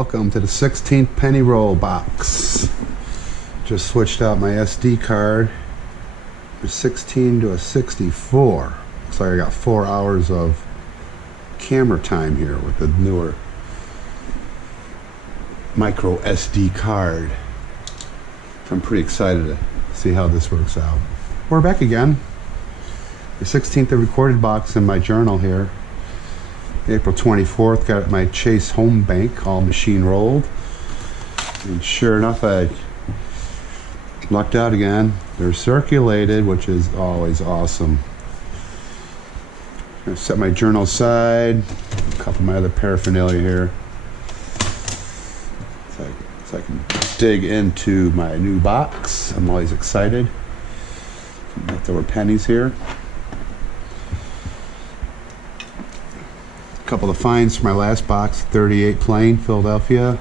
Welcome to the 16th penny roll box. Just switched out my SD card from 16 to a 64. Looks like I got 4 hours of camera time here with the newer micro SD card. I'm pretty excited to see how this works out. We're back again. The 16th recorded box in my journal here. April 24th, got my Chase Home Bank all machine rolled. And sure enough, I lucked out again. They're circulated, which is always awesome. I'm gonna set my journal aside, a couple of my other paraphernalia here. So I can dig into my new box. I'm always excited. Leftover pennies here. A couple of finds from my last box: 38 plain Philadelphia,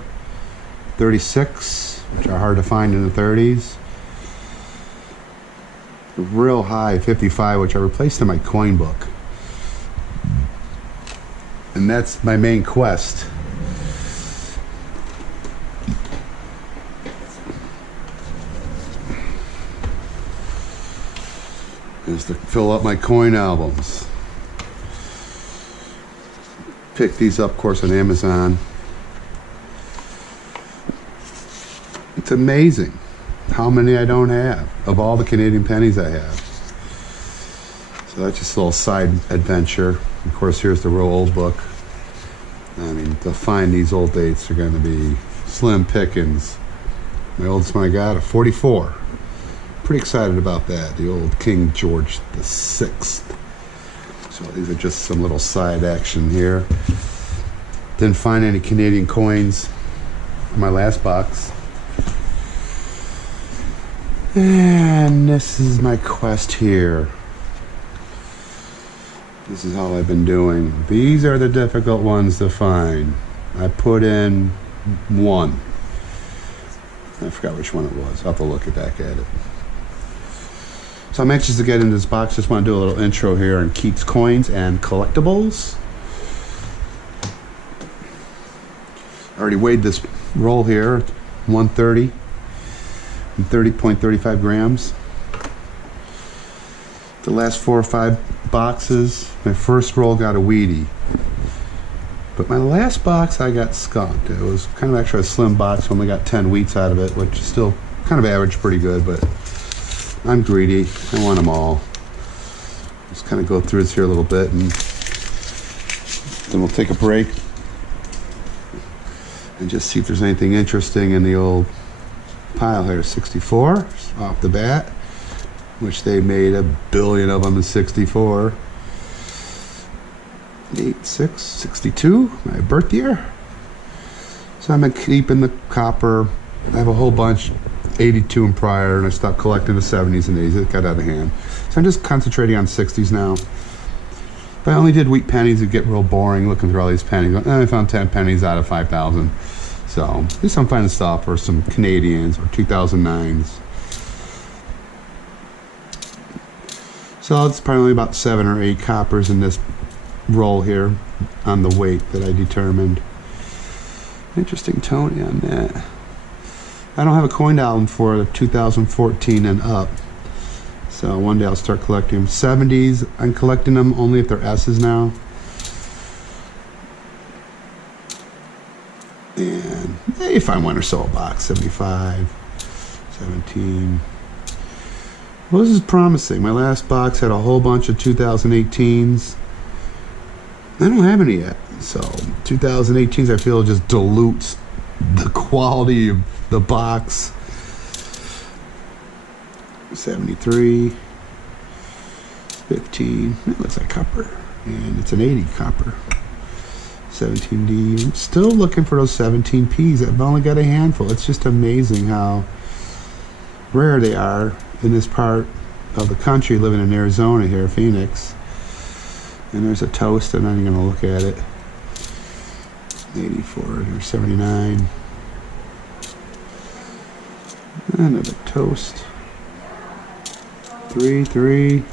36, which are hard to find in the 30s. Real high 55, which I replaced in my coin book. And that's my main quest. Is to fill up my coin albums. Pick these up, of course, on Amazon. It's amazing how many I don't have of all the Canadian pennies I have. So that's just a little side adventure. Of course, here's the real old book. I mean, to find these old dates are going to be slim pickings. My oldest one I got, a 44. Pretty excited about that. The old King George VI. So these are just some little side action here. Didn't find any Canadian coins in my last box. And this is my quest here. This is all I've been doing. These are the difficult ones to find. I put in one. I forgot which one it was. I'll have to look back at it. So I'm anxious to get into this box. Just want to do a little intro here on Keats Coins and Collectibles. I already weighed this roll here, 130 and 30.35 grams. The last 4 or 5 boxes, my first roll got a Wheatie. But my last box I got skunked. It was kind of actually a slim box, only got 10 wheats out of it, which is still kind of average, pretty good, but I'm greedy. I want them all. Just kind of go through this here a little bit, and then we'll take a break and just see if there's anything interesting in the old pile here. 64 off the bat, which they made a billion of them in 64. 86, 62, my birth year. So I'm keeping the copper. I have a whole bunch. 82 and prior, and I stopped collecting the 70s and 80s. It got out of hand. So I'm just concentrating on 60s now. If I only did wheat pennies, it'd get real boring looking through all these pennies. I found 10 pennies out of 5,000. So at least I'm finding stuff for some Canadians or 2009s. So it's probably about 7 or 8 coppers in this roll here on the weight that I determined. Interesting Tony on that. I don't have a coin album for the 2014 and up, so one day I'll start collecting them. 70s, I'm collecting them only if they're S's now. And maybe find one or so a box. 75, 17. Well, this is promising. My last box had a whole bunch of 2018s. I don't have any yet, so 2018s I feel just dilutes the quality of the box. 73, 15, it looks like copper, and it's an 80 copper. 17D, I'm still looking for those 17Ps. I've only got a handful. It's just amazing how rare they are in this part of the country, living in Arizona here, Phoenix. And there's a toast, I'm not even gonna look at it. 84 or 79. Another toast. 3,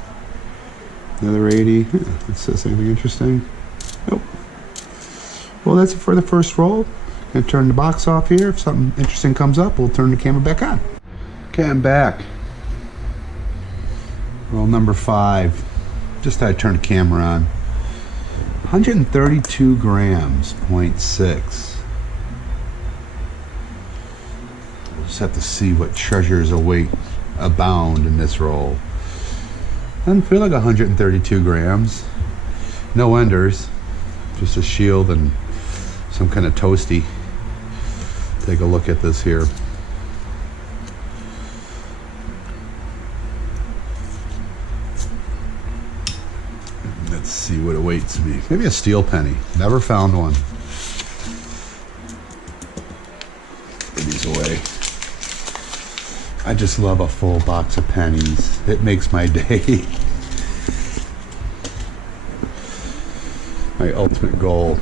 another 80. It says anything interesting? Nope. Well, that's it for the first roll. Gonna turn the box off here. If something interesting comes up, we'll turn the camera back on. Okay, I'm back. Roll number 5. Just thought I'd turn the camera on. 132 grams, 0.6. We'll just have to see what treasures await abound in this roll. Doesn't feel like 132 grams. No enders. Just a shield and some kind of toasty. Take a look at this here. Let's see what awaits me. Maybe a steel penny. Never found one. Put these away. I just love a full box of pennies. It makes my day. My ultimate goal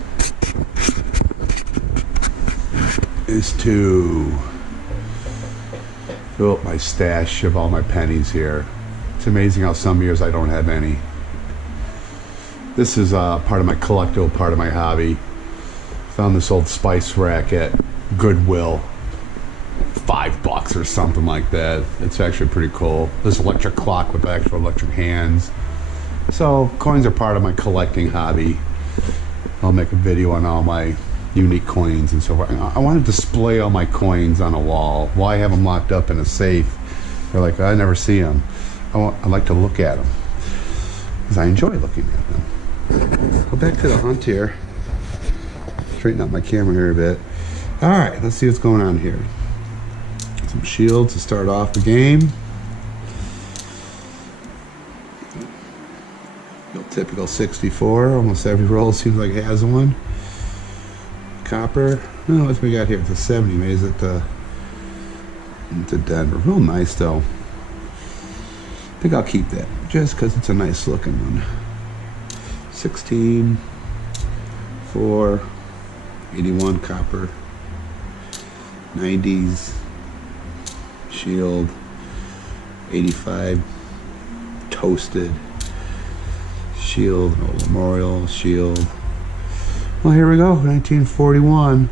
is to fill up my stash of all my pennies here. It's amazing how some years I don't have any. This is part of my collectible, part of my hobby. Found this old spice rack at Goodwill. $5 or something like that. It's actually pretty cool. This electric clock with actual electric hands. So coins are part of my collecting hobby. I'll make a video on all my unique coins and so forth. I want to display all my coins on a wall. Why have them locked up in a safe? They're like, I never see them. I like to look at them because I enjoy looking at them. Go back to the hunt here. Straighten out my camera here a bit. All right, let's see what's going on here. Some shields to start off the game. Your typical 64. Almost every roll seems like it has one. Copper. Oh, what's we got here? It's a 70. Maybe is it into Denver. Real nice though. I think I'll keep that just because it's a nice looking one. 16, 4, 81 copper, 90s shield, 85 toasted shield, memorial shield. Well, here we go, 1941.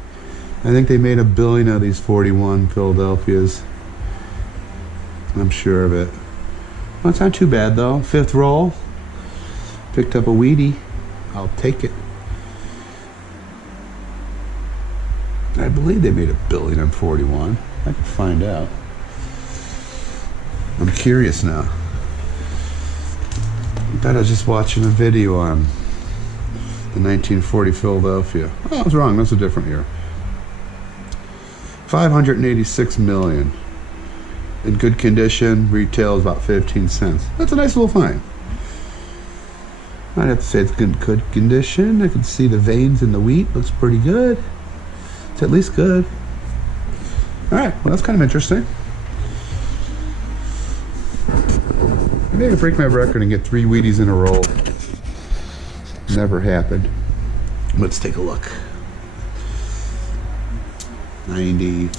I think they made 1 billion of these 41 Philadelphias. I'm sure of it. Well, it's not too bad though. 5th roll. Picked up a Wheatie. I'll take it. I believe they made 1 billion on 41. I can find out. I'm curious now. I bet I was just watching a video on the 1940 Philadelphia. Oh, I was wrong. That's a different year. 586 million. In good condition, retail is about 15 cents. That's a nice little find. I'd have to say it's in good condition. I can see the veins in the wheat. Looks pretty good. It's at least good. All right, well, that's kind of interesting. Maybe I can break my record and get 3 Wheaties in a row. Never happened. Let's take a look. 95,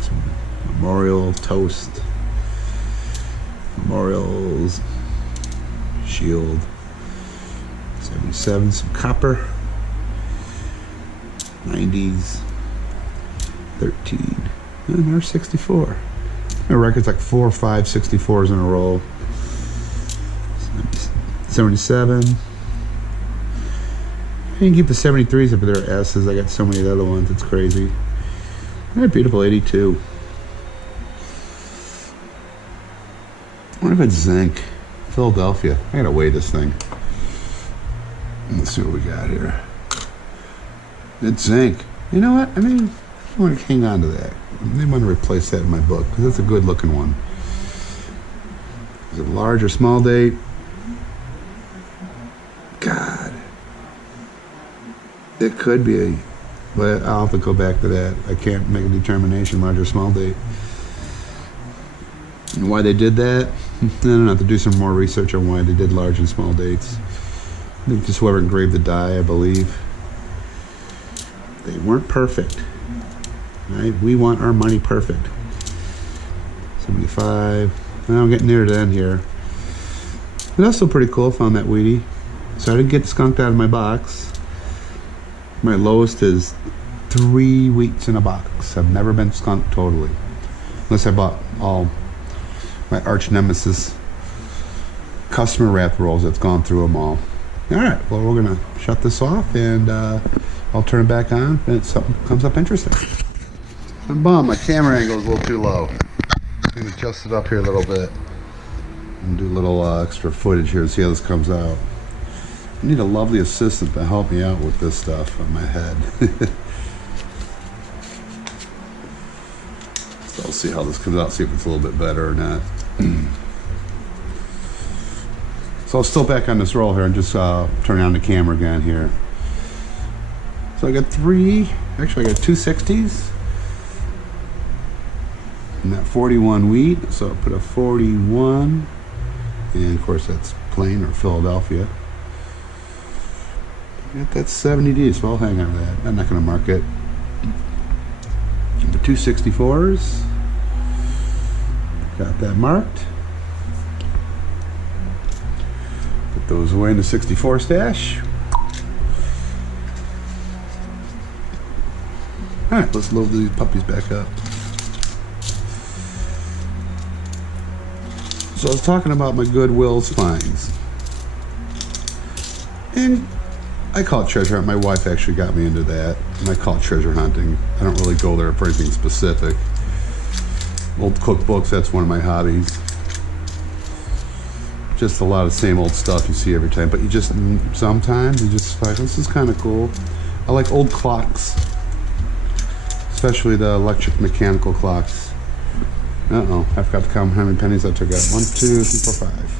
some memorial toast, memorials, shield. 77, some copper. 90s, 13, and there's 64. My record's like 4 or 5 64s in a row. 77. I can keep the 73s up there S's. I got so many of the other ones, it's crazy. They're beautiful. 82. I wonder if it's zinc. Philadelphia. I gotta weigh this thing. Let's see what we got here. It's zinc. You know what? I mean, I want to hang on to that. I may want to replace that in my book because that's a good looking one. Is it large or small date? God. It could be, but I'll have to go back to that. I can't make a determination, large or small date. And why they did that? I don't know, have to do some more research on why they did large and small dates. I think just whoever engraved the die, I believe. They weren't perfect. Right? We want our money perfect. 75. Well, I'm getting near the end here. But that's still pretty cool. Found that Wheatie. So I didn't get skunked out of my box. My lowest is 3 weeks in a box. I've never been skunked totally. Unless I bought all my arch nemesis customer wrap rolls that's gone through them all. Alright, well, we're going to shut this off and I'll turn it back on if something comes up interesting. I'm bummed. My camera angle is a little too low. I'm going to adjust it up here a little bit and do a little extra footage here and see how this comes out. I need a lovely assistant to help me out with this stuff on my head. So I'll see how this comes out, see if it's a little bit better or not. So I'll still back on this roll here and just turn on the camera again here. So I got two 60s. And that 41 wheat, so I'll put a 41. And of course that's plain or Philadelphia. Got that 70D, so I'll hang on to that. I'm not going to mark it. The 264s. Got that marked. Put those away in the 64 stash. Alright, let's load these puppies back up. So I was talking about my Goodwill finds. And I call it treasure hunt. My wife actually got me into that. And I call it treasure hunting. I don't really go there for anything specific. Old cookbooks, that's one of my hobbies. Just a lot of same old stuff you see every time. But sometimes you just like, this is kind of cool. I like old clocks. Especially the electric mechanical clocks. Uh-oh, I forgot to count how many pennies I took out. 1, 2, 3, 4, 5.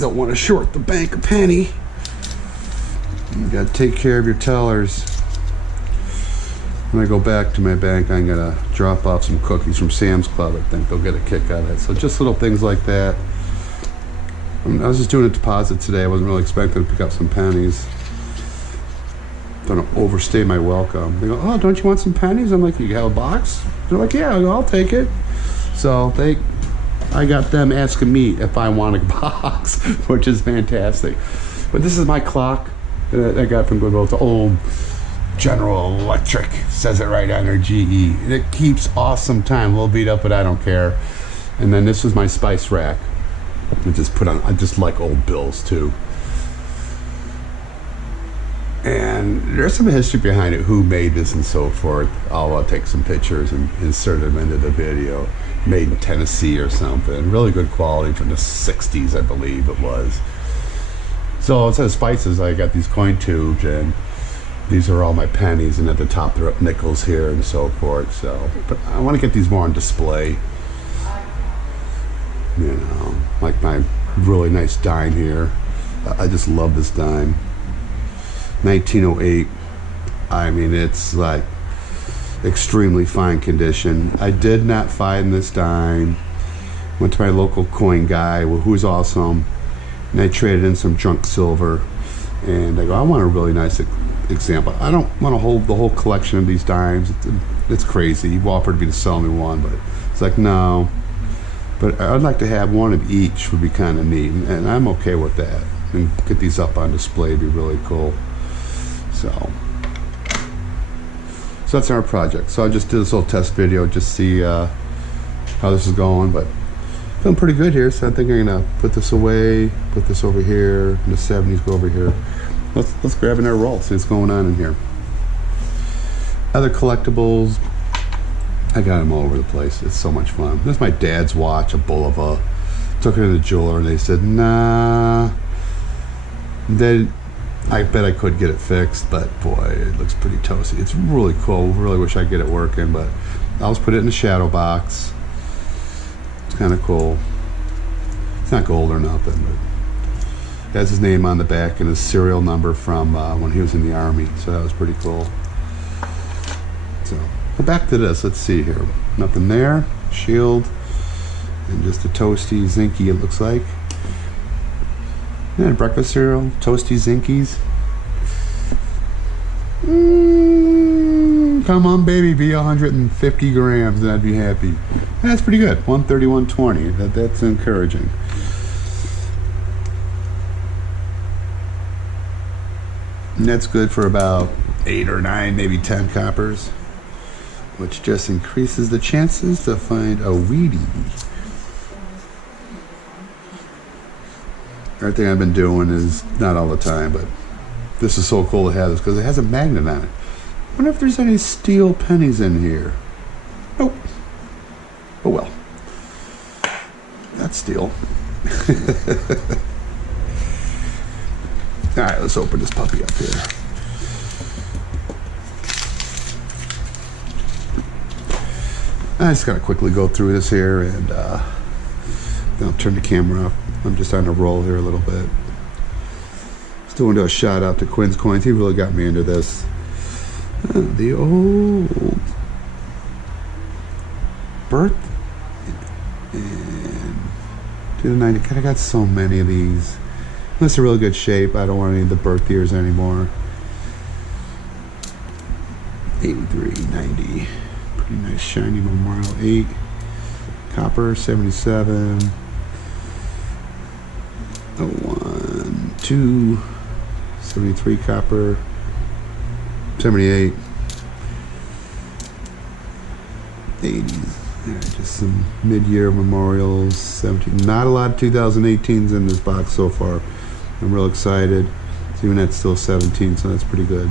Don't want to short the bank a penny. You gotta take care of your tellers. When I go back to my bank, I'm gonna drop off some cookies from Sam's Club. I think they'll get a kick out of it. So just little things like that. I was just doing a deposit today. I wasn't really expecting to pick up some pennies. Don't overstay my welcome. They go, oh, don't you want some pennies? I'm like, you have a box? They're like, yeah, I'll take it. So I got them asking me if I want a box, which is fantastic. But this is my clock that I got from Goodwill. It's an old General Electric, says it right on their GE. It keeps awesome time. A little beat up, but I don't care. And then this is my spice rack. I just like old bills too. And there's some history behind it, who made this and so forth. I'll take some pictures and insert them into the video. Made in Tennessee or something. Really good quality from the 60s, I believe it was. So instead of spices, I got these coin tubes, and these are all my pennies, and at the top they're up nickels here and so forth. So, but I want to get these more on display. You know, like my really nice dime here. I just love this dime. 1908. I mean, it's like extremely fine condition. I did not find this dime. Went to my local coin guy, who's awesome, and I traded in some junk silver. And I go, I want a really nice example. I don't want to hold the whole collection of these dimes. It's crazy. He offered me to sell me one, but it's like, no. But I'd like to have one of each. Would be kind of neat, and I'm okay with that. And get these up on display would be really cool. So that's our project. So I just did this little test video, just see how this is going, but feeling pretty good here. So I think I'm gonna put this away, put this over here, and the 70s go over here. Let's grab another roll, see what's going on in here. Other collectibles, I got them all over the place. It's so much fun. This is my dad's watch, a Bulova. Took it to the jeweler and they said, nah. I bet I could get it fixed, but boy, it looks pretty toasty. It's really cool. Really wish I could get it working, but I'll just put it in the shadow box. It's kind of cool. It's not gold or nothing, but it has his name on the back and his serial number from when he was in the Army, so that was pretty cool. So, but back to this. Let's see here. Nothing there. Shield. And just a toasty Zinky, it looks like. Yeah, breakfast cereal, toasty Zinkies. Come on, baby, be 150 grams, and I'd be happy. That's pretty good. 131.20. That's encouraging. And that's good for about 8 or 9, maybe 10 coppers, which just increases the chances to find a Wheatie. Everything I've been doing is not all the time, but this is so cool to have this because it has a magnet on it. I wonder if there's any steel pennies in here. Nope. Oh well. That's steel. All right, let's open this puppy up here. I just gotta quickly go through this here, and then I'll turn the camera off. I'm just on a roll here a little bit. Still want to do a shout out to Quinn's Coins. He really got me into this. The old birth and 290. God, I got so many of these. That's a really good shape. I don't want any of the birth years anymore. 83, 90. Pretty nice shiny Memorial 8. Copper 77. 01, 2. 73 copper. 78. 80s. Yeah, just some mid-year memorials. 17. Not a lot of 2018s in this box so far. I'm real excited. Even that's still 17, so that's pretty good.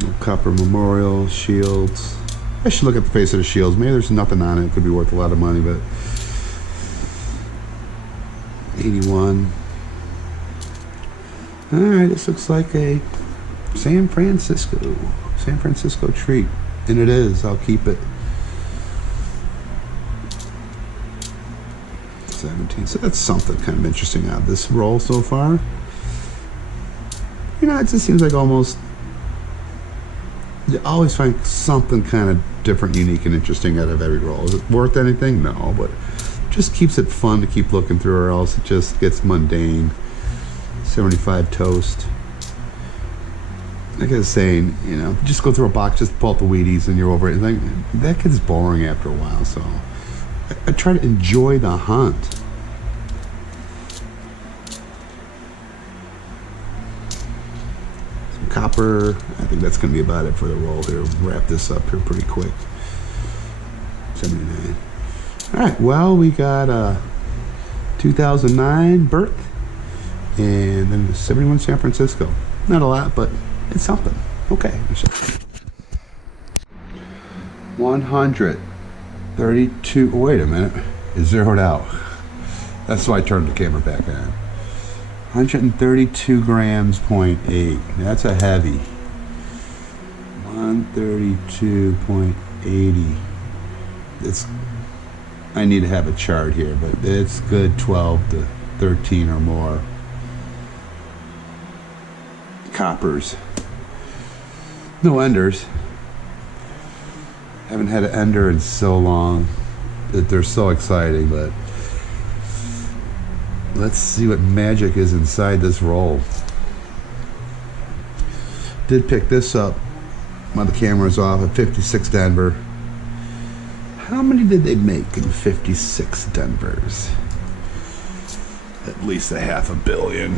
No copper memorial, shields. I should look at the face of the shields. Maybe there's nothing on it. It could be worth a lot of money, but 81. All right, this looks like a San Francisco treat, and it is. I'll keep it. 17. So that's something kind of interesting out of this roll so far. You know, it just seems like almost you always find something kind of different, unique, and interesting out of every roll. Is it worth anything? No, but it just keeps it fun to keep looking through, or else it just gets mundane. 75 toast. Like I was saying, you know, just go through a box, just pull out the Wheaties, and you're over it. Like, that gets boring after a while, so I try to enjoy the hunt. Some copper. I think that's going to be about it for the roll here. Wrap this up here pretty quick. 79. All right, well, we got a 2009 birth, and then 71 San Francisco. Not a lot, but it's something. Okay. 132. Wait a minute. It zeroed out. That's why I turned the camera back on. 132 grams, 0.8. That's a heavy. 132.80. It's. I need to have a chart here, but it's good 12 to 13 or more. Coppers. No enders. Haven't had an ender in so long that they're so exciting, but let's see what magic is inside this roll. Did pick this up while the camera's off at 56 Denver. How many did they make in 56 Denvers? At least 500 million.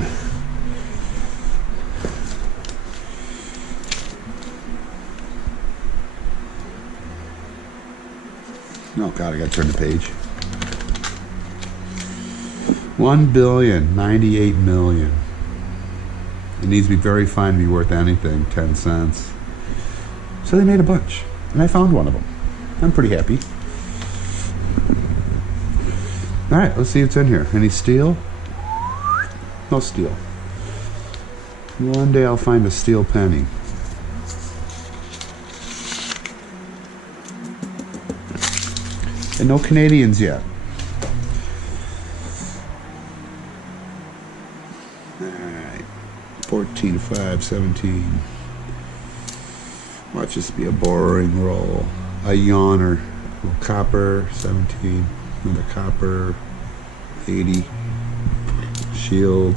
Oh God, I gotta turn the page. 1,098,000,000. It needs to be very fine to be worth anything, 10 cents. So they made a bunch, and I found one of them. I'm pretty happy. All right, let's see what's in here. Any steel? No steel. One day I'll find a steel penny. And no Canadians yet. Alright. 14, 5, 17. Watch this be a boring roll. A yawner. Copper, 17. Another copper, 80. Shield.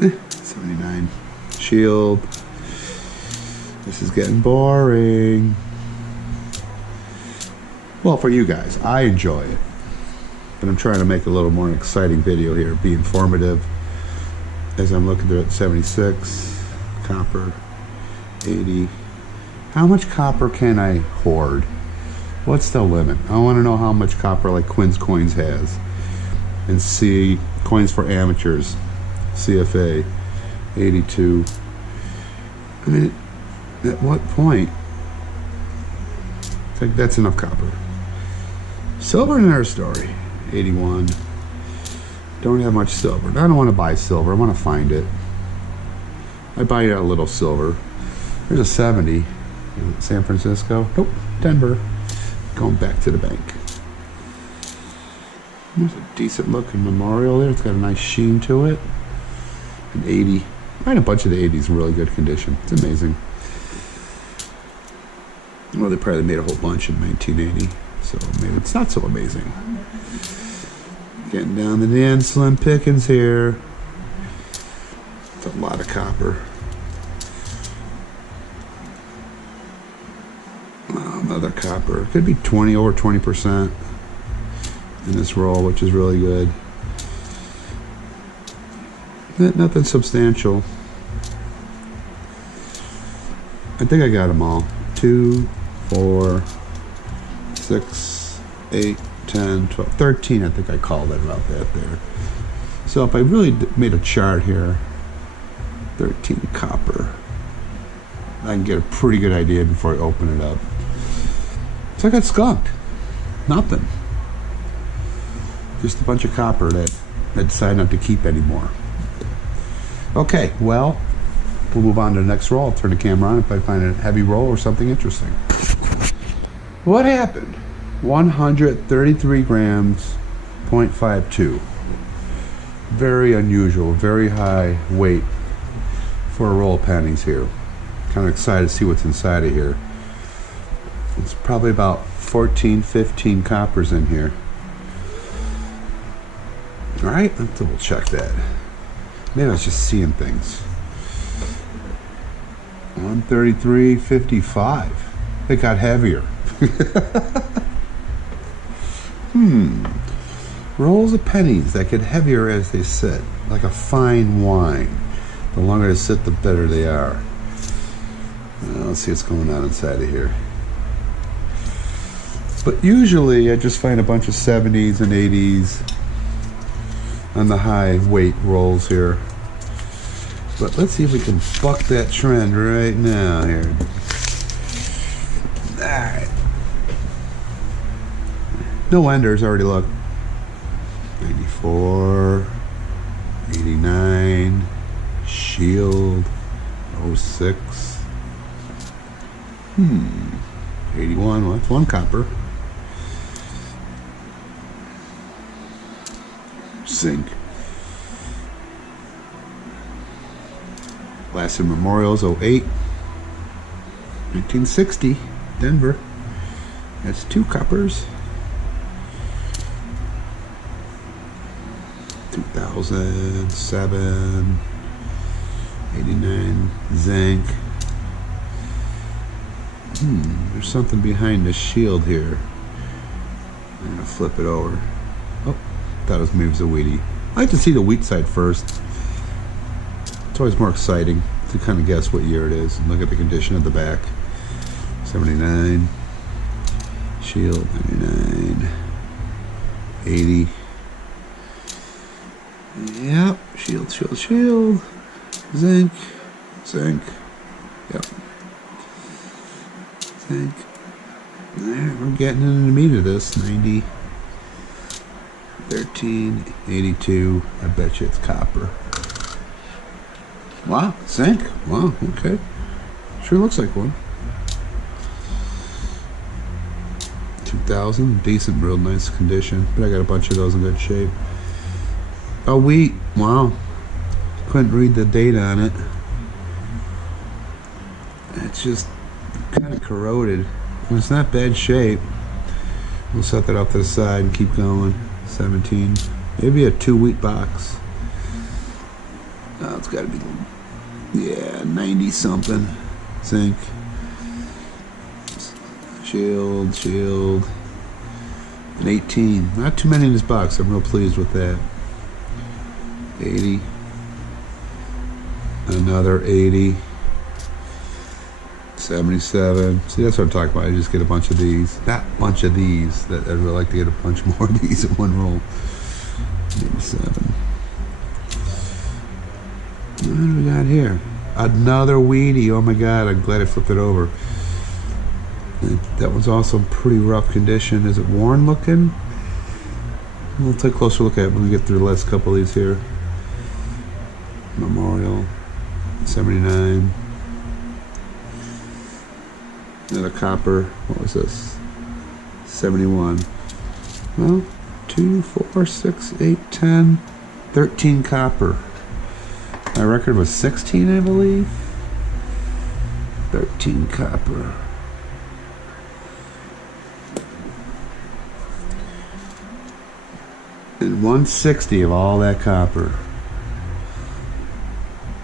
Eh, 79. Shield. This is getting boring. Well, for you guys, I enjoy it. but I'm trying to make a little more exciting video here, be informative as I'm looking through it. 76 copper, 80. How much copper can I hoard? What's the limit? I want to know how much copper like Quinn's Coins has. And see, Coins for Amateurs, CFA, 82. I mean, at what point? I think that's enough copper. Silver, another story. 81. Don't have much silver. I don't want to buy silver. I want to find it. I buy a little silver. There's a 70. San Francisco. Nope. Denver. Going back to the bank. There's a decent looking memorial there. It's got a nice sheen to it. An 80. I find a bunch of the 80s in really good condition. It's amazing. Well, they probably made a whole bunch in 1980, so maybe it's not so amazing. Getting down to the end, slim pickings here. It's a lot of copper. Another copper. Could be 20 over 20% in this roll, which is really good. Nothing substantial. I think I got them all. 2, 4, 6, 8, 10, 12, 13. I think I called it about that there. So if I really made a chart here, 13 copper, I can get a pretty good idea before I open it up. So I got skunked. Nothing. Just a bunch of copper that I decided not to keep anymore. Okay, well, we'll move on to the next roll. I'll turn the camera on if I find a heavy roll or something interesting. What happened? 133 grams, 0.52. Very unusual, very high weight for a roll of pennies here. Kind of excited to see what's inside of here. It's probably about 14, 15 coppers in here. All right, let's double check that. Maybe I was just seeing things. 133.55. It got heavier. Rolls of pennies that get heavier as they sit, like a fine wine. The longer they sit, the better they are. Let's see what's going on inside of here. But usually I just find a bunch of 70s and 80s on the high weight rolls here. But let's see if we can buck that trend right now here. Alright. No enders, already looked. 94, 89, Shield, 06. 81, well, that's one copper. Zinc. Last in Memorials, 08. 1960, Denver. That's 2 coppers. 2007. 89, zinc. There's something behind the shield here. I'm gonna flip it over. Oh, thought it was a wheatie. I like to see the wheat side first. It's always more exciting to kind of guess what year it is and look at the condition of the back. 79, shield, 99, 80. Yep, shield, shield, shield. Zinc, zinc. Yep. Zinc. There, we're getting into the meat of this. 90, 13, 82. I bet you it's copper. Wow, zinc. Wow, okay. Sure looks like one. 2000, decent, real nice condition. But I got a bunch of those in good shape. Oh, wheat. Wow. Couldn't read the date on it. It's just kind of corroded. It's not bad shape. We'll set that off to the side and keep going. 17. Maybe a 2 wheat box. Oh, it's got to be, yeah, 90 something. Zinc. Shield, shield. An 18. Not too many in this box. I'm real pleased with that. 80. Another 80. 77. See, that's what I'm talking about. I just get a bunch of these. Not a bunch of these. I'd really like to get a bunch more of these in one roll. 87. What do we got here? Another Wheatie. Oh my God, I'm glad I flipped it over. That one's also in pretty rough condition. Is it worn looking? We'll take a closer look at it when we get through the last couple of these here. Memorial. 79. Another copper. What was this? 71. Well, 2, 4, 6, 8, 10, 13 copper. My record was 16, I believe. 13 copper. And 160 of all that copper.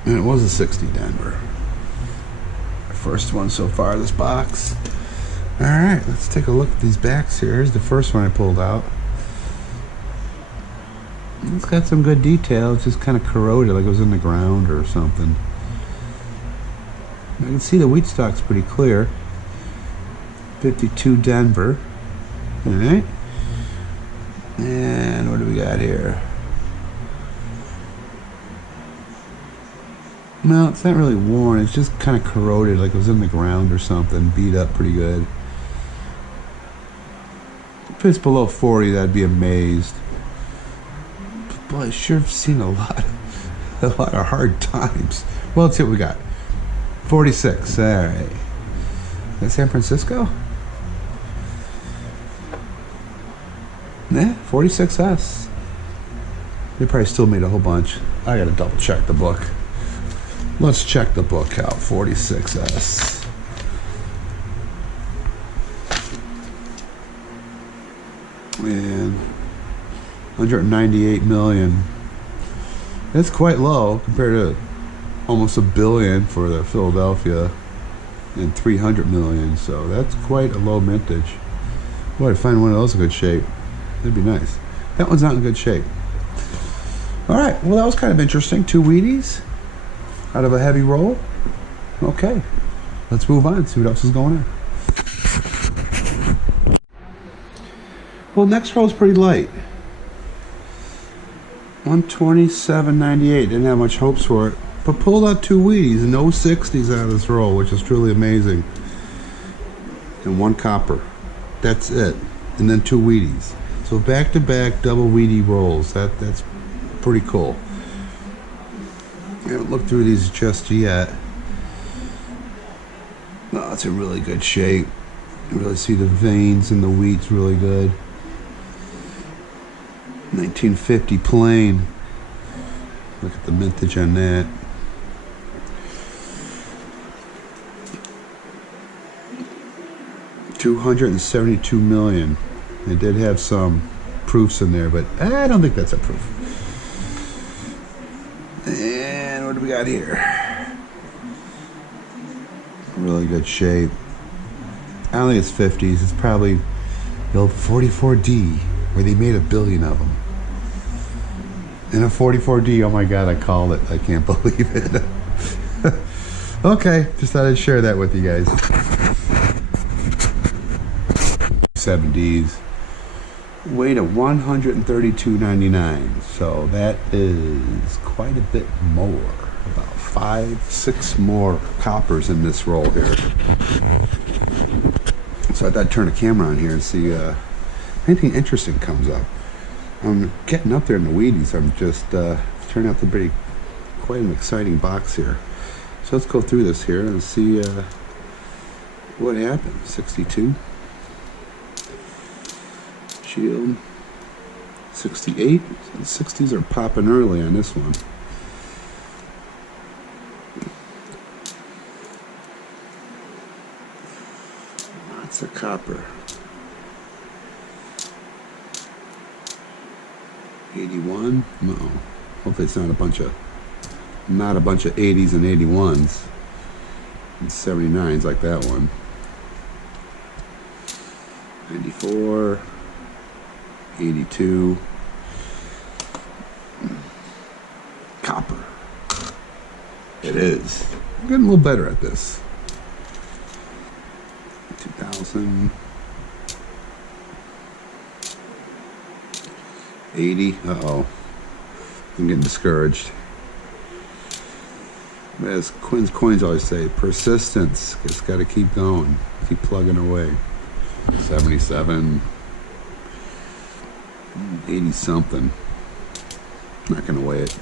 And it was a 60 Denver. First one so far, this box. Alright, let's take a look at these backs here. Here's the first one I pulled out. It's got some good detail. It's just kind of corroded, like it was in the ground or something. I can see the wheat stock's pretty clear. 52 Denver. Alright. And what do we got here? No, it's not really worn. It's just kind of corroded, like it was in the ground or something. Beat up pretty good. If it's below 40, I'd be amazed. But boy, I sure have seen a lot of hard times. Well, let's see what we got. 46. All right. Is that San Francisco? Yeah, 46S. They probably still made a whole bunch. I gotta double check the book. Let's check the book out. 46S. And 198 million. That's quite low compared to almost $1 billion for the Philadelphia and 300 million. So that's quite a low mintage. Boy, to find one of those in good shape, that'd be nice. That one's not in good shape. All right, well, that was kind of interesting. 2 Wheaties out of a heavy roll. Okay, let's move on and see what else is going on. Well, next roll is pretty light. 127.98. Didn't have much hopes for it, but pulled out 2 Wheaties, no 60s out of this roll, which is truly amazing. And 1 copper. That's it. And then 2 Wheaties. So back-to-back double Wheatie rolls. That's pretty cool. I haven't looked through these just yet. No, it's in really good shape. You really see the veins in the wheat's really good. 1950 plain. Look at the mintage on that. $272 million. They did have some proofs in there, but I don't think that's a proof. And what do we got here? Really good shape. I don't think it's 50s. It's probably the old 44D, where they made 1 billion of them. And a 44D, oh my God, I called it. I can't believe it. Okay, just thought I'd share that with you guys. 70s. Weight of 132.99. So that is quite a bit more. About 5, 6 more coppers in this roll here. So I thought I'd turn the camera on here and see if anything interesting comes up. I'm getting up there in the Wheaties. I'm just turning out to be quite an exciting box here. So let's go through this here and see what happened. 62. Shield. 68. So the 60s are popping early on this one. That's a copper. 81. No. Hopefully it's not a bunch of 80s and 81s and 79s like that one. 94. 82. Copper. It is. I'm getting a little better at this. 2000. 80. Uh-oh. I'm getting discouraged. As Quinn's Coins always say, persistence. Just got to keep going. Keep plugging away. 77. 80 something. Not going to weigh it.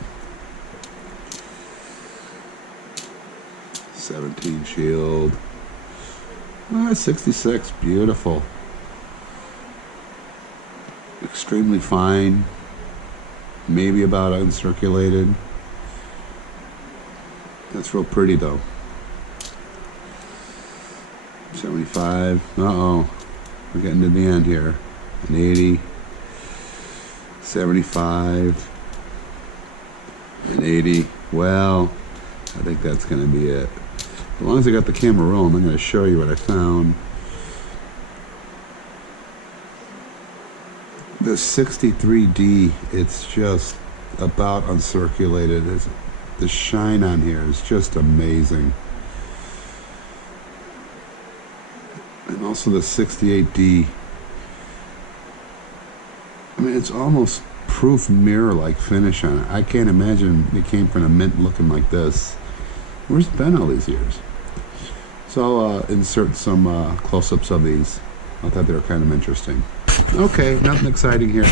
17 shield. 66. Beautiful. Extremely fine. Maybe about uncirculated. That's real pretty though. 75. Uh-oh. We're getting to the end here. An 80. 75. An 80. Well, I think that's going to be it. As long as I got the camera rolling, I'm going to show you what I found. The 63D, it's just about uncirculated. The shine on here is just amazing. And also the 68D. I mean, it's almost proof mirror-like finish on it. I can't imagine it came from a mint looking like this. Where's it been all these years? So I'll insert some close-ups of these. I thought they were kind of interesting. Okay, nothing exciting here.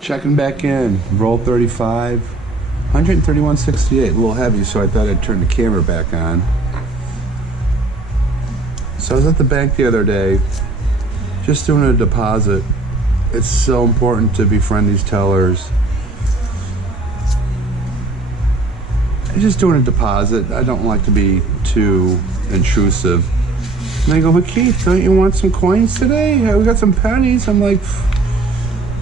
Checking back in. Roll 35. 131.68. A little heavy, so I thought I'd turn the camera back on. So I was at the bank the other day, just doing a deposit. It's so important to befriend these tellers. I'm just doing a deposit. I don't like to be too intrusive. And I go, but Keith, don't you want some coins today? We got some pennies. I'm like,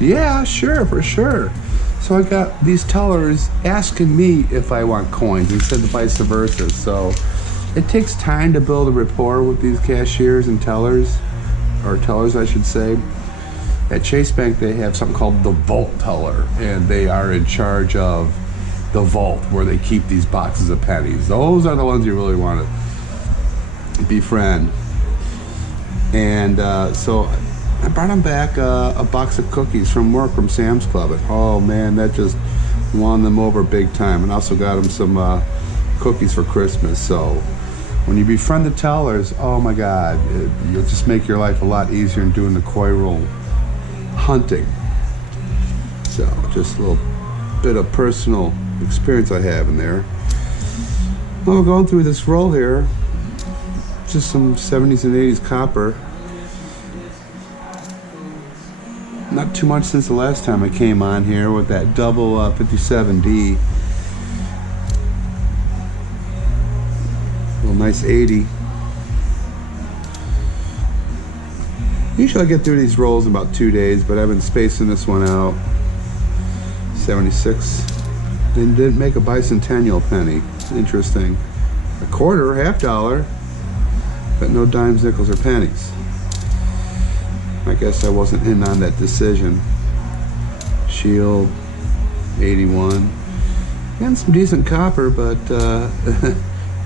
yeah, sure, for sure. So I got these tellers asking me if I want coins instead of vice versa. So it takes time to build a rapport with these cashiers and tellers, or tellers I should say. At Chase Bank they have something called the vault teller, and they are in charge of the vault where they keep these boxes of pennies. Those are the ones you really want to befriend. And so I brought him back a box of cookies from work from Sam's Club. And, oh man, that just won them over big time. And also got him some cookies for Christmas. So when you befriend the tellers, oh my God, you'll just make your life a lot easier in doing the koi roll hunting. So just a little bit of personal experience I have in there. Well, going through this roll here, just some 70s and 80s copper. Not too much since the last time I came on here with that double 57D. Little nice 80. Usually I get through these rolls in about 2 days, but I've been spacing this one out. 76. And didn't make a bicentennial penny. Interesting. A quarter, half dollar, but no dimes, nickels, or pennies. I guess I wasn't in on that decision. Shield, 81. And some decent copper, but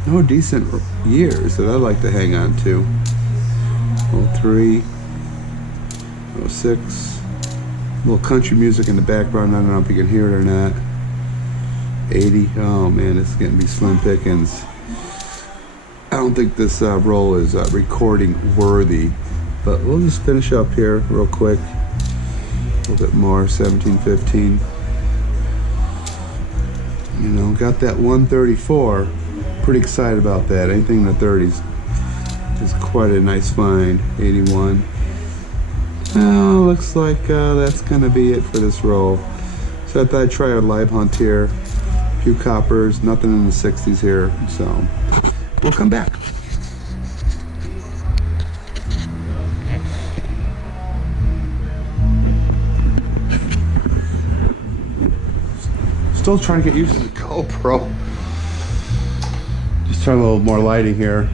no decent years that I like to hang on to. 03, 06. A little country music in the background. I don't know if you can hear it or not. 80. Oh man, it's getting to be slim pickings. I don't think this roll is recording worthy, but we'll just finish up here real quick. A little bit more. 1715. You know, got that 134. Pretty excited about that. Anything in the 30s is quite a nice find. 81. Oh, looks like that's gonna be it for this roll. So I thought I'd try a live hunt here. A few coppers, nothing in the 60s here. So we'll come back. Still trying to get used to the GoPro. Just trying a little more lighting here.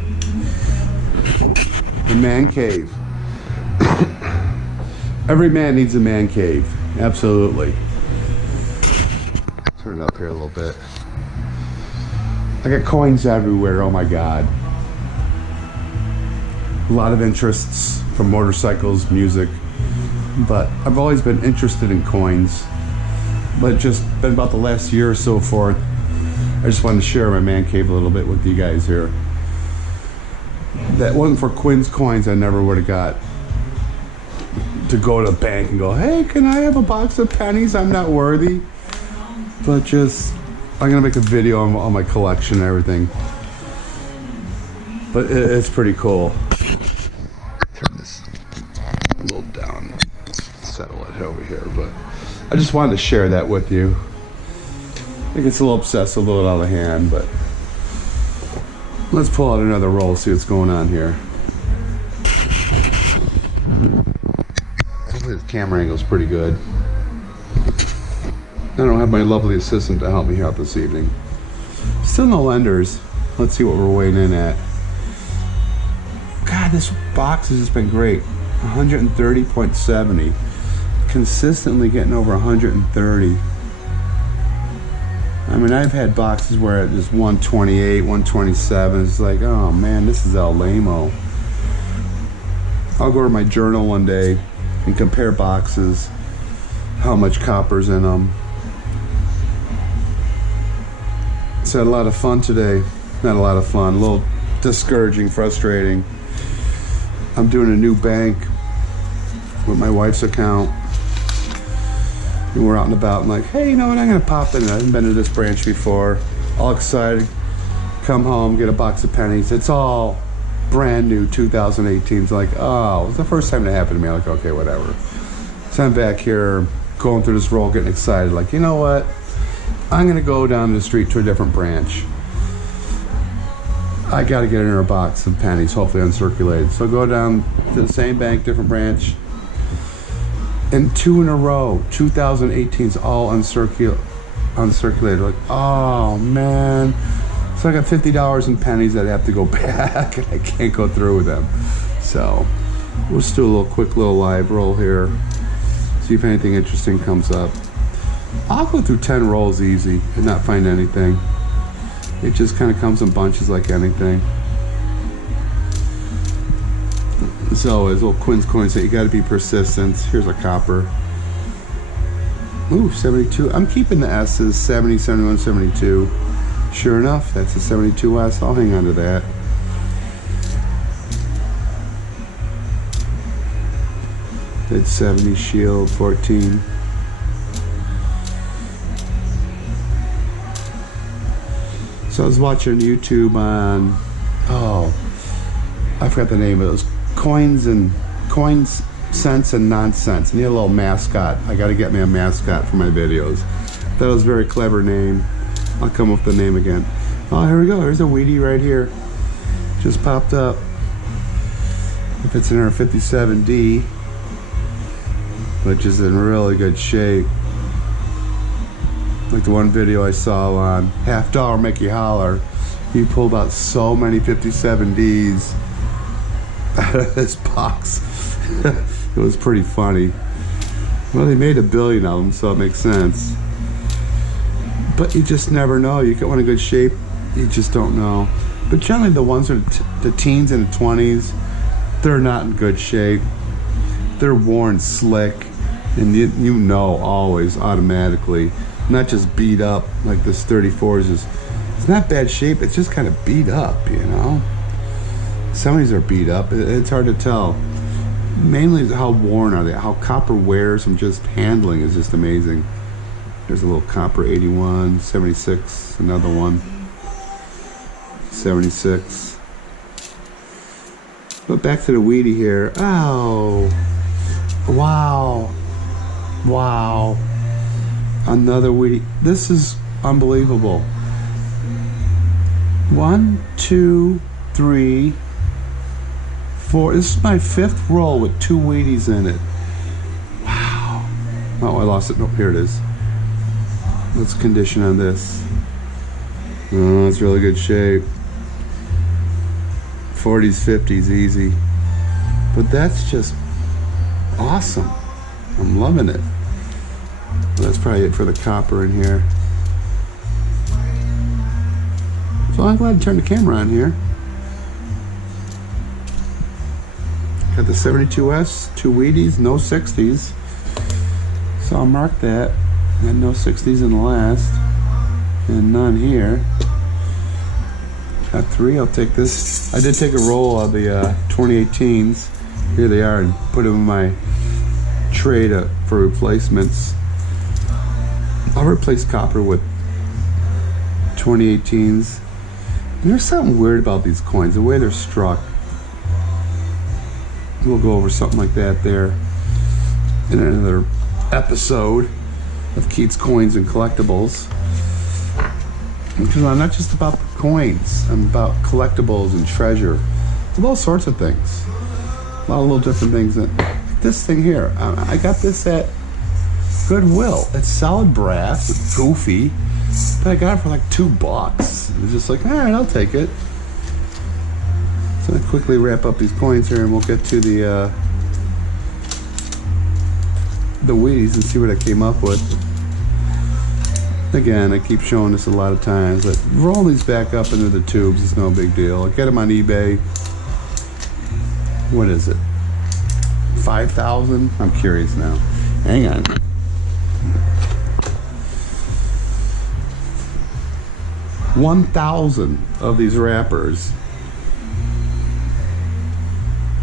The man cave. Every man needs a man cave. Absolutely. Turn it up here a little bit. I got coins everywhere, oh my God. A lot of interests from motorcycles, music, but I've always been interested in coins. But just been about the last year or so forth, I just wanted to share my man cave a little bit with you guys here. That wasn't for Quinn's coins, I never would have got to go to the bank and go, hey, can I have a box of pennies? I'm not worthy. But just, I'm gonna make a video on my collection and everything. But it's pretty cool. Turn this a little down, settle it over here. But I just wanted to share that with you. I think it's a little obsessive, a little out of hand, but let's pull out another roll, see what's going on here. Hopefully the camera angle's pretty good. I don't have my lovely assistant to help me out this evening. Still no lenders. Let's see what we're weighing in at. God, this box has just been great. 130.70. Consistently getting over 130. I mean, I've had boxes where it is 128, 127. It's like, oh man, this is El Lamo. I'll go to my journal one day and compare boxes, how much copper's in them. So I had a lot of fun today. Not a lot of fun, a little discouraging, frustrating. I'm doing a new bank with my wife's account. And we're out and about and like, hey, you know what, I'm gonna pop in. I haven't been to this branch before. All excited, come home, get a box of pennies. It's all brand new 2018. It's like, oh, it's the first time that happened to me. I'm like, okay, whatever. So I'm back here going through this roll, getting excited, like, you know what? I'm gonna go down the street to a different branch. I gotta get in a box of pennies, hopefully uncirculated. So go down to the same bank, different branch. And 2 in a row, 2018's all uncirculated. Like, oh man. So I got $50 in pennies that have to go back and I can't go through with them. So we'll just do a little quick little live roll here. See if anything interesting comes up. I'll go through 10 rolls easy and not find anything. It just kind of comes in bunches like anything. As always, little Quinn's coins that you got to be persistent. Here's a copper. Ooh, 72. I'm keeping the S's, 70, 71, 72. Sure enough, that's a 72S. I'll hang on to that. That's 70 shield, 14. So I was watching YouTube on, oh, I forgot the name of it. It was Coins, Sense, and Nonsense. I need a little mascot. I got to get me a mascot for my videos. That was a very clever name. I'll come up with the name again. Oh, here we go. Here's a Wheatie right here. Just popped up. If it's in our 57D, which is in really good shape. Like the one video I saw on Half Dollar Make You Holler, he pulled out so many 57Ds out of this box. It was pretty funny. Well, they made 1 billion of them, so it makes sense. But you just never know. You get one in good shape, you just don't know. But generally the ones that are the teens and the 20s, they're not in good shape. They're worn slick, and you know always automatically. Not just beat up like this 34s is. It's not bad shape, it's just kind of beat up, you know. Some of these are beat up. It's hard to tell. Mainly how worn are they, how copper wears and just handling is just amazing. There's a little copper 81, 76, another one, 76. But back to the Wheatie here. Oh, wow, wow. Another Wheatie. This is unbelievable. 1, 2, 3, 4. This is my 5th roll with 2 Wheaties in it. Wow. Oh, I lost it. Nope, here it is. Let's condition on this. Oh, it's really good shape. 40s, 50s, easy. But that's just awesome. I'm loving it. That's probably it for the copper in here. So I'm glad to turn the camera on here. Got the 72S, 2 Wheaties, no 60s. So I'll mark that. And no 60s in the last. And none here. Got 3, I'll take this. I did take a roll of the 2018s. Here they are, and put them in my tray for replacements. I'll replace copper with 2018s. And there's something weird about these coins, the way they're struck. We'll go over something like that there in another episode of Keats Coins and Collectibles. Because I'm not just about the coins, I'm about collectibles and treasure, of all sorts of things. A lot of little different things. This thing here, I got this at Goodwill. It's solid brass, it's goofy, but I got it for like $2. It was just like, all right, I'll take it. So I quickly wrap up these coins here, and we'll get to the Wheaties and see what I came up with. Again, I keep showing this a lot of times, but roll these back up into the tubes. It's no big deal. I get them on eBay. What is it? 5,000? I'm curious now. Hang on. $1,000 of these wrappers.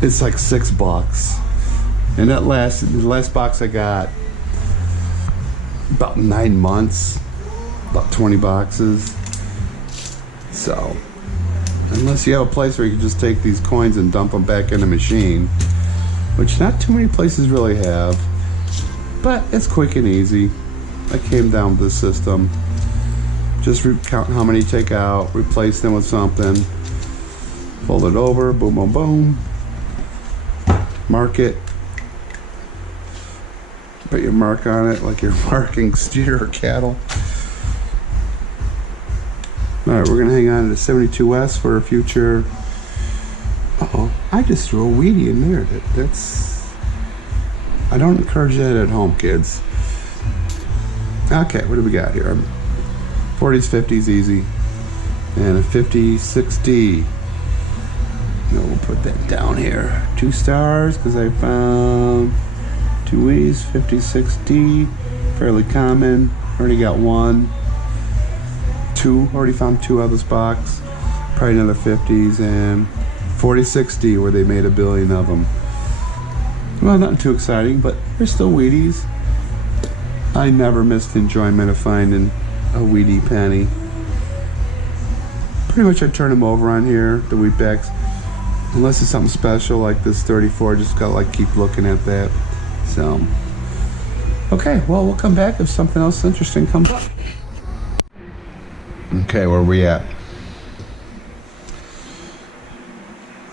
It's like $6. And the last box I got about 9 months, about 20 boxes. So, unless you have a place where you can just take these coins and dump them back in the machine, which not too many places really have, but it's quick and easy. I came down with this system. Just count how many you take out, replace them with something, fold it over, boom, boom, boom, mark it, put your mark on it like you're marking steer or cattle. All right, we're gonna hang on to the 72S for a future. Uh-oh, I just threw a Wheatie in there. That's, I don't encourage that at home, kids. Okay, what do we got here? 40s, 50s, easy. And a 50-60. No, we'll put that down here. 2 stars, because I found 2 Wheaties, 50-60, fairly common. Already got 1. 2, already found 2 out of this box. Probably another 50s, and 40-60, where they made 1 billion of them. Well, not too exciting, but they're still Wheaties. I never missed the enjoyment of finding a Wheatie penny. Pretty much I turn them over on here, the Wheatbacks. Unless it's something special like this 34, just gotta like keep looking at that. So, okay, well, we'll come back if something else interesting comes up. Okay, where are we at?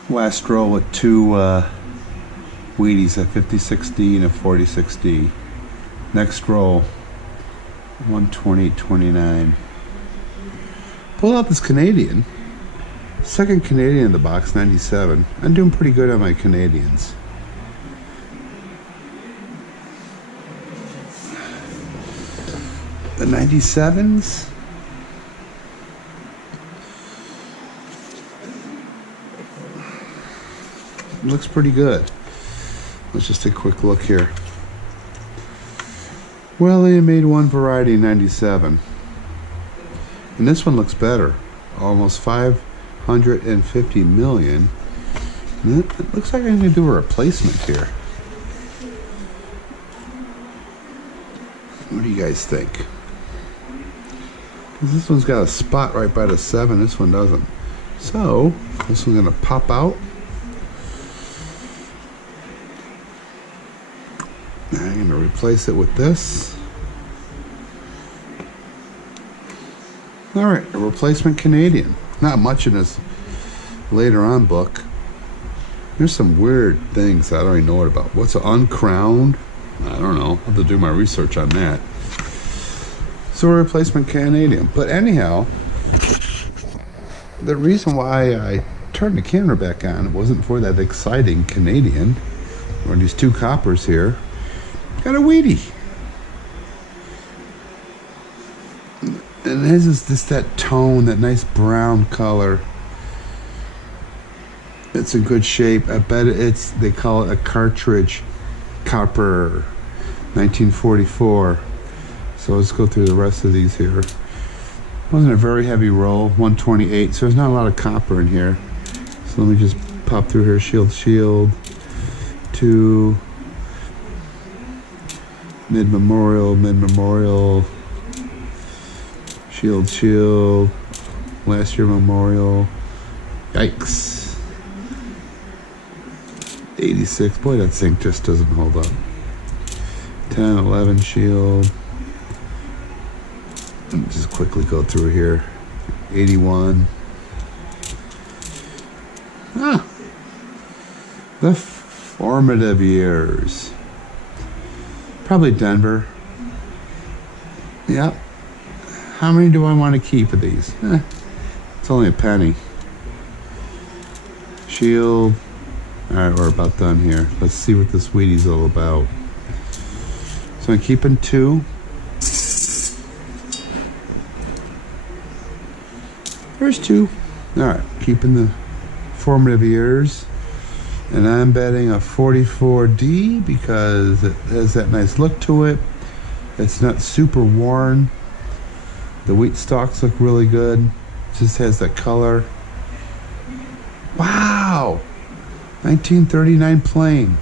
Last roll with 2 Wheaties, a 50-60 and a 40-60. Next roll, 120.29. Pull out this Canadian. Second Canadian in the box, 97. I'm doing pretty good on my Canadians. The 97s. Looks pretty good. Let's just take a quick look here. Well, they made one variety in 97. And this one looks better. Almost 550 million. And it looks like I'm going to do a replacement here. What do you guys think? 'Cause this one's got a spot right by the 7. This one doesn't. So, this one's going to pop out. I'm going to replace it with this. Alright, a replacement Canadian. Not much in this later on book. There's some weird things I don't even know what about. What's an uncrowned? I don't know. I'll have to do my research on that. So a replacement Canadian. But anyhow, the reason why I turned the camera back on wasn't for that exciting Canadian, or these 2 coppers here. got a Wheatie. And his is just that tone, that nice brown color. It's in good shape. I bet they call it a cartridge copper, 1944. So let's go through the rest of these here. Wasn't a very heavy roll, 128, so there's not a lot of copper in here. So let me just pop through here, shield, 2, mid-memorial, shield, last year memorial, yikes. 86, boy, that thing just doesn't hold up. 10, 11, shield. Let me just quickly go through here. 81. The formative years. Probably Denver. Yep. How many do I want to keep of these? It's only a penny. Shield. All right, we're about done here. Let's see what this Wheatie's all about. So I'm keeping 2. There's 2. All right, keeping the formative years. And I'm betting a 44D because it has that nice look to it. It's not super worn. The wheat stalks look really good. It just has that color. Wow! 1939 plain.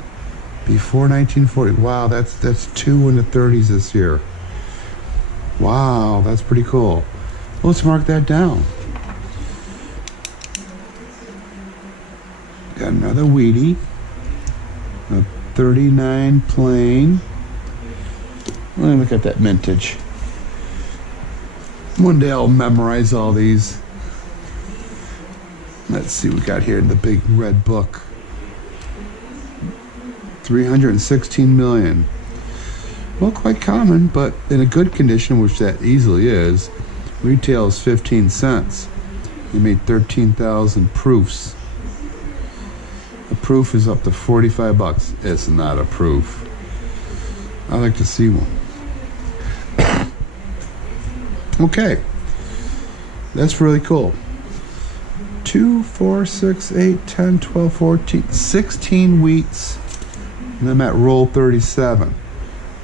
Before 1940. Wow, that's 2 in the 30s this year. Wow, that's pretty cool. Let's mark that down. Got another Wheatie, a 39 plain. Let me look at that mintage. One day I'll memorize all these. Let's see what we got here in the big red book. 316 million. Well, quite common, but in a good condition, which that easily is. Retail is 15 cents. They made 13,000 proofs. A proof is up to 45 bucks. It's not a proof. I like to see one. Okay. That's really cool. 2, 4, 6, 8, 10, 12, 14, 16 wheats. And I'm at roll 37.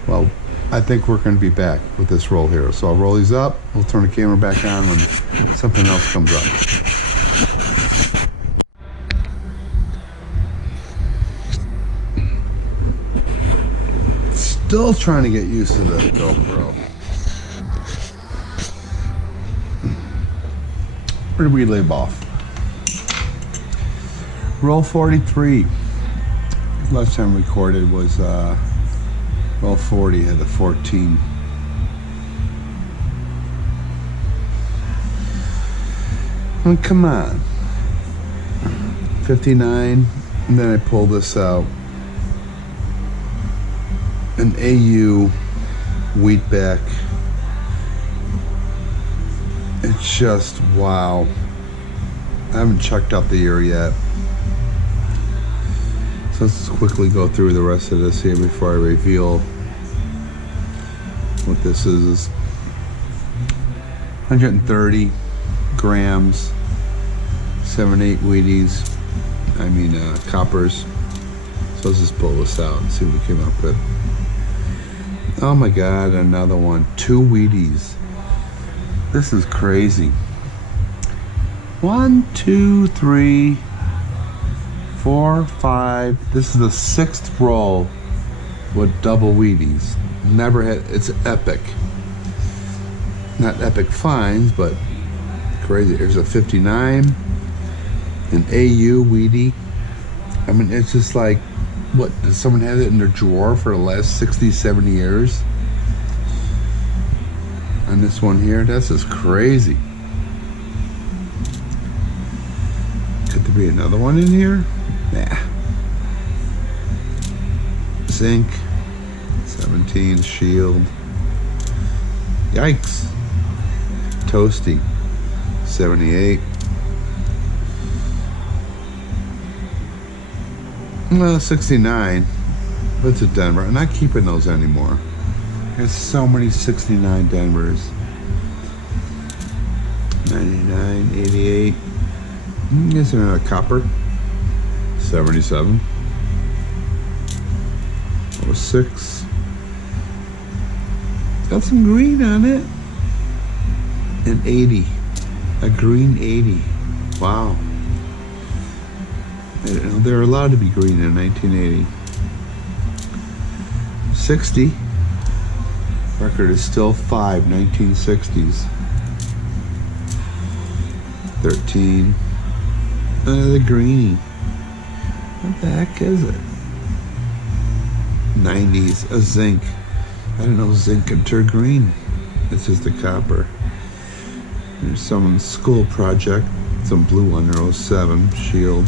Well, I think we're going to be back with this roll here. So I'll roll these up. We'll turn the camera back on when something else comes up. Still trying to get used to the GoPro. Where did we leave off? Roll 43. Last time recorded was roll 40, had the 14. Oh, come on. 59, and then I pull this out. An AU wheatback. It's just wow. I haven't checked out the year yet. So let's just quickly go through the rest of this here before I reveal what this is. 130 grams, 7-8 Wheaties, coppers. So let's just pull this out and see what we came up with. Oh my God, another one. 2 Wheaties. This is crazy. 1, 2, 3, 4, 5. This is the 6th roll with double Wheaties. Never had, it's epic. Not epic finds, but crazy. Here's a 59, an AU Wheatie. I mean, it's just like, what, does someone have it in their drawer for the last 60, 70 years? And this one here, that's just crazy. Could there be another one in here? Nah. Zinc, 17, shield. Yikes. Toasty, 78. 69. But it's a Denver. I'm not keeping those anymore. There's so many 69 Denvers. 99, 88. Is there another copper? 77. 06. Got some green on it. An 80. A green 80. Wow. I didn't know they were allowed to be green in 1980. 60. Record is still 5, 1960s. 13. Another greenie. What the heck is it? 90s. A zinc. I didn't know zinc could turn green. It's just a copper. There's some school project. Some blue one there, 07. Shield.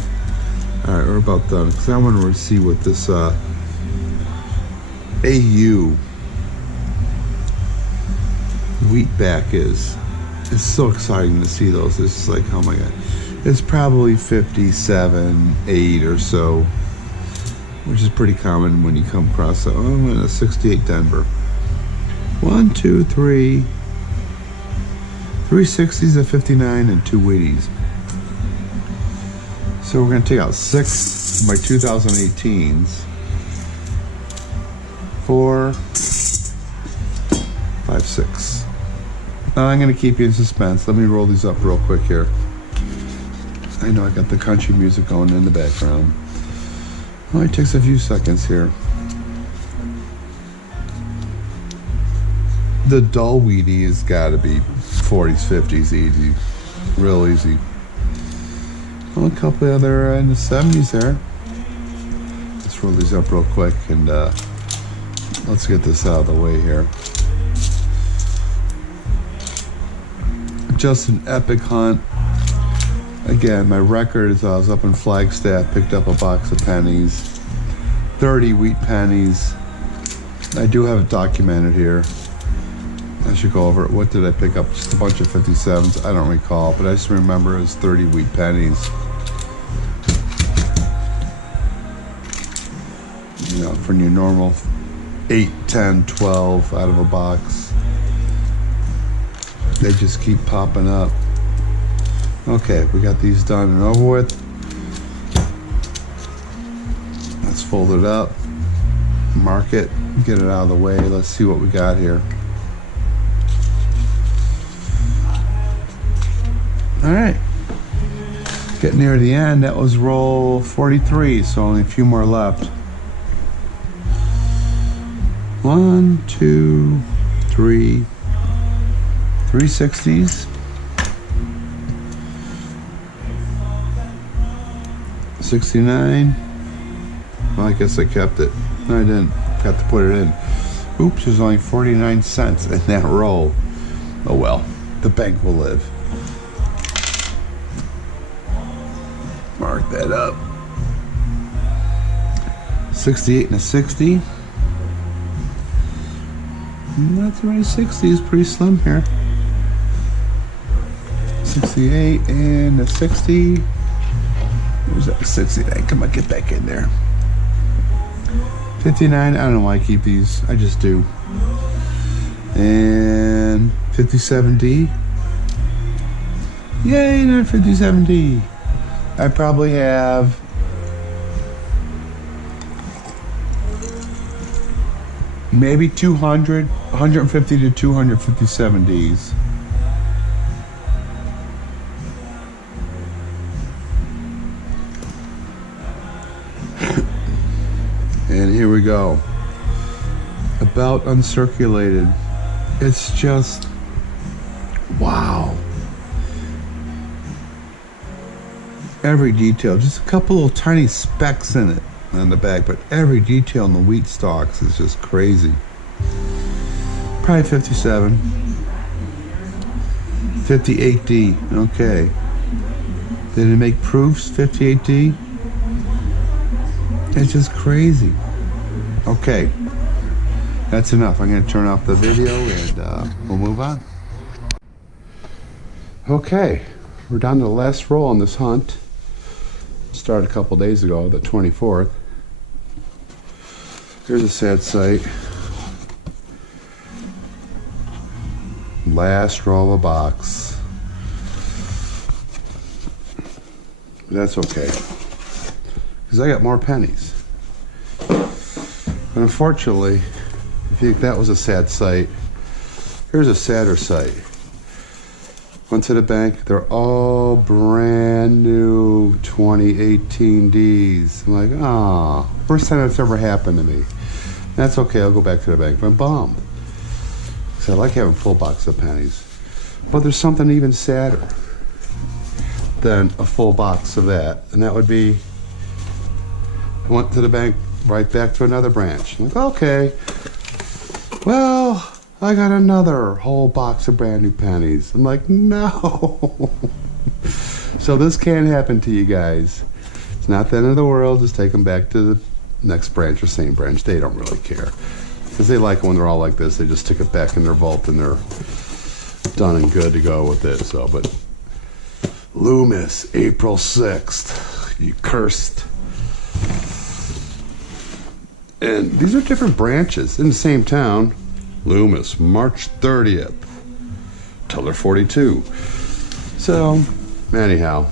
Alright, we're about done. Because I want to see what this AU wheatback is. It's so exciting to see those. It's just like, oh my god. It's probably 57, 8 or so, which is pretty common when you come across I'm in a 68 Denver. 1, 2, 3 60s, a 59, and 2 Wheaties. So we're going to take out 6 of my 2018s. 4, 5, 6. Now I'm going to keep you in suspense. Let me roll these up real quick here. I know I got the country music going in the background. Only takes a few seconds here. The dull Wheatie has got to be 40s, 50s, easy. Real easy. Well, a couple other in the 70s there. Let's roll these up real quick and let's get this out of the way here. Just an epic hunt. Again, my record is I was up in Flagstaff, picked up a box of pennies, 30 wheat pennies. I do have it documented here. I should go over it. What did I pick up? Just a bunch of 57s. I don't recall, but I just remember it was 30 wheat pennies. You know, for your normal 8, 10, 12 out of a box. They just keep popping up. Okay, we got these done and over with. Let's fold it up, mark it, get it out of the way. Let's see what we got here. All right, getting near the end. That was roll 43, so only a few more left. 1, 2, 3, 360s. 69. Well, I guess I kept it. No, I didn't. Got to put it in. Oops, there's only 49 cents in that roll. Oh well, the bank will live. Mark that up. 68 and a 60. Not too many 60s, pretty slim here. 68 and a 60. Where's that? 69. Come on, get back in there. 59. I don't know why I keep these. I just do. And 57D. Yay, another 57D. I probably have maybe 200, 150 to 257Ds. And here we go. About uncirculated. It's just, wow. Every detail, just a couple little tiny specks in it on the back, but every detail in the wheat stalks is just crazy. Probably 57. 58D, okay. Did it make proofs, 58D? It's just crazy. Okay, that's enough. I'm going to turn off the video and we'll move on. Okay, we're down to the last roll on this hunt. Started a couple days ago, the 24th. Here's a sad sight. Last row of a box. But that's okay, because I got more pennies. But unfortunately, if you think that was a sad sight, here's a sadder sight. Went to the bank, they're all brand new 2018 Ds. I'm like, ah, first time that's ever happened to me. That's okay, I'll go back to the bank, but I'm bummed. So I like having a full box of pennies. But there's something even sadder than a full box of that, and that would be, I went to the bank, right back to another branch. I'm like, okay, well, I got another whole box of brand new pennies. I'm like, no. So this can happen to you guys. It's not the end of the world. Just take them back to the next branch or same branch. They don't really care, because they like it when they're all like this. They just stick it back in their vault and they're done and good to go with it. So, but Loomis, April 6th, you cursed. And these are different branches in the same town. Loomis, March 30th, Teller 42. So, anyhow,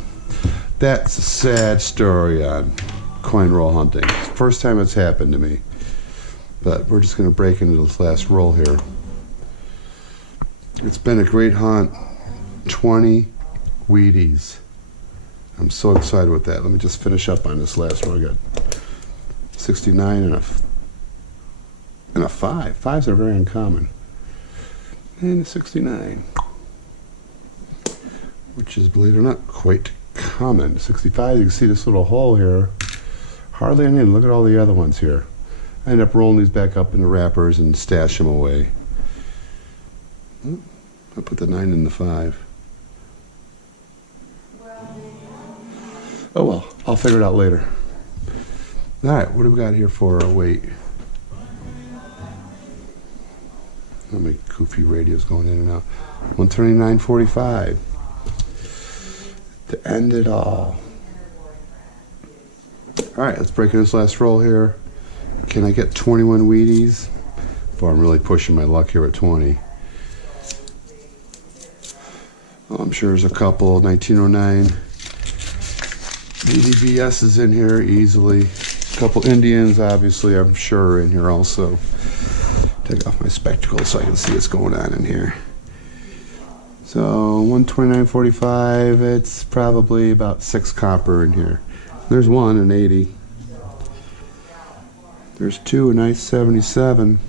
that's a sad story on coin roll hunting. It's the first time it's happened to me. But we're just going to break into this last roll here. It's been a great hunt. 20 Wheaties. I'm so excited with that. Let me just finish up on this last roll. I got 69 and a 5. Fives are very uncommon. And a 69, which is, believe it or not, quite common. 65, you can see this little hole here. Hardly any. Look at all the other ones here. I end up rolling these back up into wrappers and stash them away. I put the 9 in the 5. Oh well, I'll figure it out later. All right, what do we got here for a weight? How many goofy radios going in and out? 129.45 to end it all. All right, let's break in this last roll here. Can I get 21 Wheaties? Boy, I'm really pushing my luck here at 20. Oh, I'm sure there's a couple. 1909 DDBS is in here easily. A couple Indians, obviously, I'm sure, are in here also. Take off my spectacles so I can see what's going on in here. So 129.45. It's probably about 6 copper in here. There's one, an 80. There's two, a nice 77.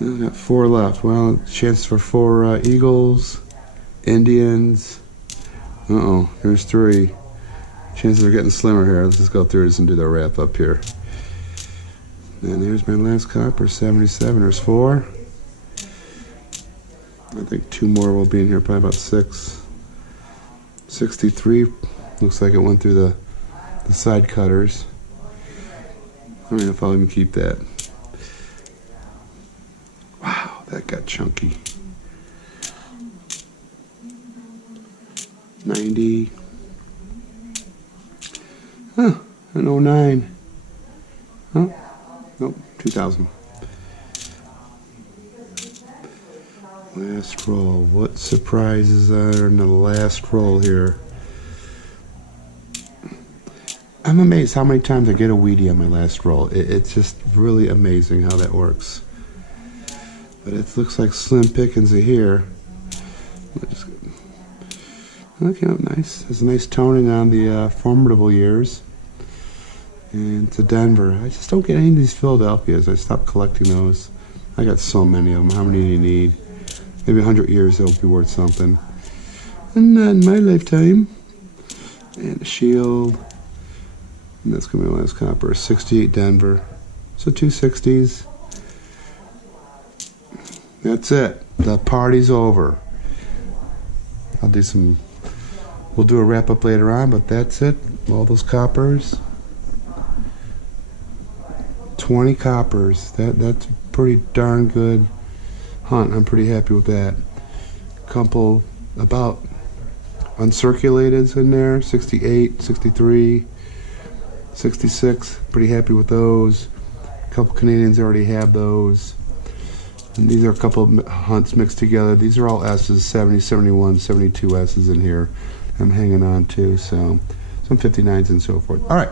I got 4 left. Well, chance for 4 Eagles, Indians. Uh-oh, there's 3. Chances are getting slimmer here. Let's just go through this and do the wrap up here. And there's my last copper, 77. There's 4. I think 2 more will be in here, probably about 6. 63. Looks like it went through the side cutters. I don't know if I'll even keep that. Wow, that got chunky. 90. Huh, an 09. Huh? Nope, 2000. Last roll. What surprises are in the last roll here? I'm amazed how many times I get a Wheatie on my last roll. It's just really amazing how that works. But it looks like slim pickings are here. That came up nice. There's a nice toning on the formidable years. And to Denver. I just don't get any of these Philadelphias. I stopped collecting those. I got so many of them. How many do you need? Maybe 100 years they'll be worth something. And not in my lifetime. And a shield. And that's going to be my last copper. 68 Denver. So 2 60s. That's it. The party's over. I'll do some... We'll do a wrap up later on, but that's it. All those coppers. 20 coppers. That's a pretty darn good hunt. I'm pretty happy with that. Couple about uncirculateds in there. 68, 63, 66, pretty happy with those. A couple Canadians already have those. And these are a couple of hunts mixed together. These are all S's, 70, 71, 72 S's in here I'm hanging on to. So some 59s and so forth. All right.